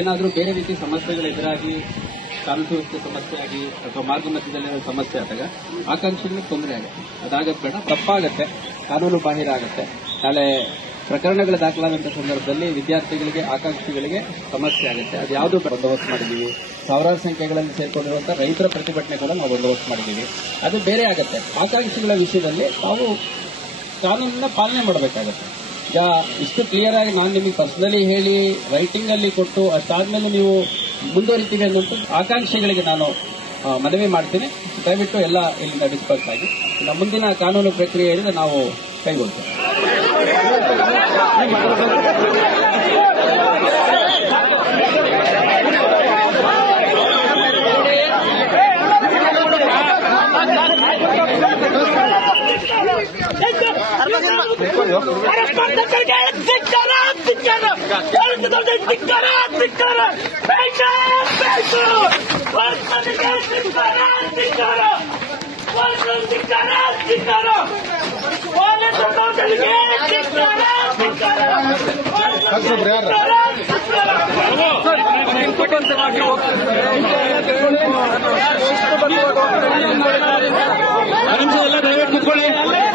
ಏನಾದರೂ ಬೇರೆ ರೀತಿ ಸಮಸ್ಯೆಗಳು ಎದುರಾಗಿ ಕಾನೂನು ಸುವ್ಯವಸ್ಥೆ ಸಮಸ್ಯೆ ಆಗಿ ಅಥವಾ ಮಾರ್ಗ ಮಧ್ಯದಲ್ಲಿ ಸಮಸ್ಯೆ ಆದಾಗ ಆಕಾಂಕ್ಷೆಗಳಿಗೆ ತೊಂದರೆ ಆಗುತ್ತೆ. ಅದಾಗತ್ತೆ ಬೇಡ, ತಪ್ಪಾಗತ್ತೆ, ಕಾನೂನು ಬಾಹಿರ ಆಗುತ್ತೆ. ನಾಳೆ ಪ್ರಕರಣಗಳು ದಾಖಲಾದಂತ ಸಂದರ್ಭದಲ್ಲಿ ವಿದ್ಯಾರ್ಥಿಗಳಿಗೆ, ಆಕಾಂಕ್ಷಿಗಳಿಗೆ ಸಮಸ್ಯೆ ಆಗುತ್ತೆ. ಅದು ಯಾವುದು ಬಂದೋಬಸ್ತ್ ಮಾಡಿದ್ದೀವಿ. ಸಾವಿರಾರು ಸಂಖ್ಯೆಗಳಲ್ಲಿ ಸೇರ್ಕೊಂಡಿರುವಂತಹ ರೈತರ ಪ್ರತಿಭಟನೆ ಕೂಡ ನಾವು ಬಂದೋಬಸ್ತ್ ಮಾಡಿದ್ದೀವಿ. ಅದು ಬೇರೆ ಆಗುತ್ತೆ. ಆಕಾಂಕ್ಷಿಗಳ ವಿಷಯದಲ್ಲಿ ತಾವು ಕಾನೂನನ್ನ ಪಾಲನೆ ಮಾಡಬೇಕಾಗತ್ತೆ. ಇಷ್ಟು ಕ್ಲಿಯರ್ ಆಗಿ ನಾನು ನಿಮಗೆ ಪರ್ಸನಲಿ ಹೇಳಿ ರೈಟಿಂಗ್ ಅಲ್ಲಿ ಕೊಟ್ಟು, ಅಷ್ಟಾದ್ಮೇಲೆ ನೀವು ಮುಂದುವರಿತೀವಿ ಅನ್ನೋದು ಆಕಾಂಕ್ಷೆಗಳಿಗೆ ನಾನು ಮನವಿ ಮಾಡ್ತೀನಿ. ದಯವಿಟ್ಟು ಎಲ್ಲ ಇಲ್ಲಿಂದ ಡಿಸ್ಪರ್ಸ್ ಆಗಿ. ಮುಂದಿನ ಕಾನೂನು ಪ್ರಕ್ರಿಯೆಯಿಂದ ನಾವು ಕೈಗೊಳ್ತೇವೆ. ನಿಮಿಷ ಎಲ್ಲ ದಯವಿಟ್ಟು ಕುತ್ಕೊಳ್ಳಿ ಆಕಾಂಕ್ಷಿಗಳು ದಯವಿಟ್ಟು